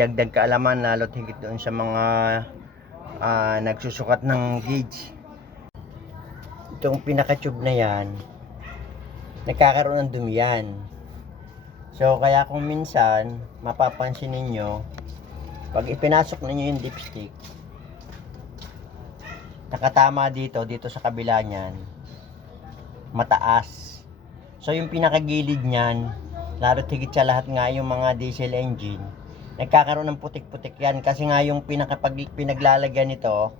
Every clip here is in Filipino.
Dagdag kaalaman lalo't higit doon sa mga ah, nagsusukat ng gauge. Itong pinaka-tube na yan, nagkakaroon ng dumi yan. So, kaya kung minsan, mapapansin ninyo, pag ipinasok ninyo yung dipstick, nakatama dito, dito sa kabila niyan, mataas. So, yung pinakagilid niyan, lalo't higit sa lahat nga yung mga diesel engine, nagkakaroon ng putik-putik yan. Kasi nga yung pinakapag, pinaglalagyan nito,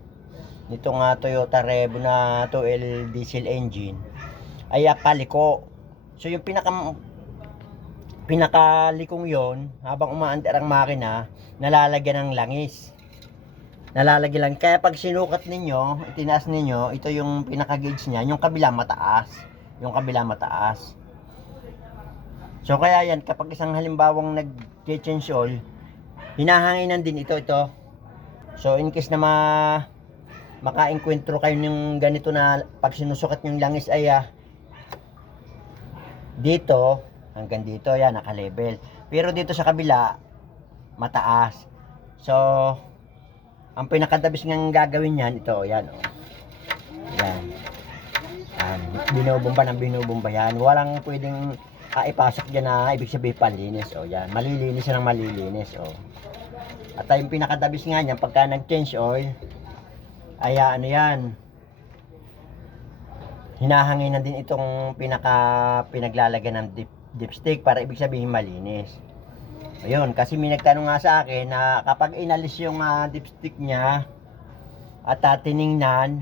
nito nga Toyota Revo na 2L diesel engine, ay paliko. So, yung pinaka pinakalikong yon habang umaandar ang makina nalalagyan ng langis. Nalalagyan lang. Kaya pag sinukat ninyo itinaas ninyo ito yung pinaka gauge niya. Yung kabila mataas. Yung kabila mataas. So kaya yan kapag isang halimbawang nag change oil hinahanginan din ito ito. So in case na ma makaengkwentro kayo ng ganito na pag sinusukat yung langis ay ah, dito hanggang dito yan naka-level. Pero dito sa kabila mataas. So ang pinakadabis ng gagawin yan ito yan oh. yan yan binubumba ng binubumba yan. Walang pwedeng ah, ipasok dyan na ibig sabihin panlinis. Oh yan. Malilinis yan ng malilinis oh. At yung pinakadabis nga niyan pagka nag-change oil ay ah, ano yan? Hinahanginan din itong pinaka pinaglalagyan ng dip, dipstick para ibig sabihin malinis. Ayun, kasi may nagtanong nga sa akin na kapag inalis yung ah, dipstick niya at uh, tiningnan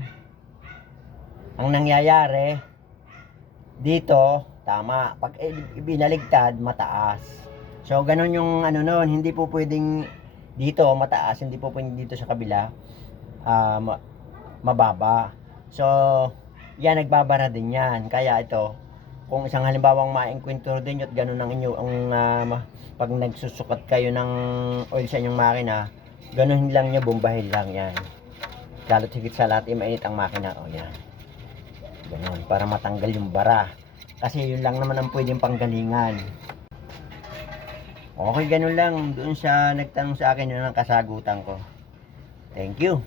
ang nangyayari dito, tama. Pag i- binaligtad, mataas. So, ganun yung ano nun, hindi po pwedeng dito mataas, hindi po pwedeng dito sa kabila. Ma- mababa. So, yan nagbabara din yan. Kaya ito kung isang halimbawang maengkwentro din yun ganun ang inyo ang ma- pag nagsusukat kayo ng oil sa inyong makina ganun lang nyo bombahin lang yan. Lalo't higit sa lahat eh, mainit ang makina. O yan. Ganun para matanggal yung bara kasi yun lang naman ang pwedeng panggalingan. Okay ganun lang. Doon sa nagtanong sa akin yun ang kasagutan ko. Thank you